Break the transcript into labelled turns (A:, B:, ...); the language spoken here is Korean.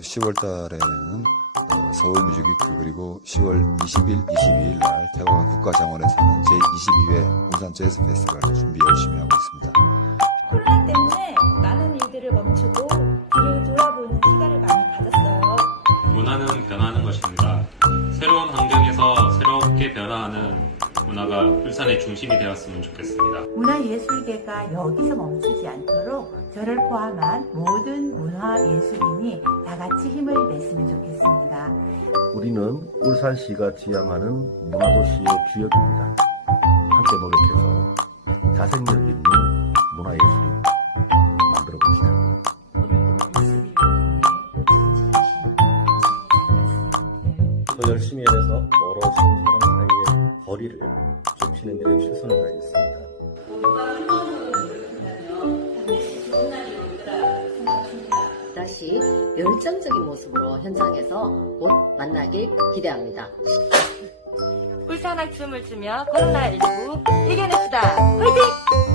A: 10월 달에는 서울 뮤직위크 그리고 10월 20일, 22일 날 태화강 국가장원에서는 제22회 울산 재즈 페스티벌 준비 열심히 하고 있습니다.
B: 코로나 때문에 많은 일들을 멈추고 뒤를 돌아보는 시간을 많이 가졌어요.
C: 문화는 변화하는 것입니다. 새로운 환경에서 새롭게 변화하는 문화가 울산의 중심이 되었으면 좋겠습니다.
D: 문화예술계가 여기서 멈추지 않도록 저를 포함한 모든 문화예술인이 다 같이 힘을 냈으면 좋겠습니다.
E: 우리는 울산시가 지향하는 문화도시의 주역입니다. 함께 노력해서 자생력 있는 문화예술인 만들어 봅시다.
F: 더 열심히 해서 멀어진 사람 사이의 거리를 좁히는 일에 최선을 다하겠습니다.
G: 다시 열정적인 모습으로 현장에서 곧 만나길 기대합니다.
B: 울산학 춤을 추며 코로나19 이겨냅시다. 화이팅!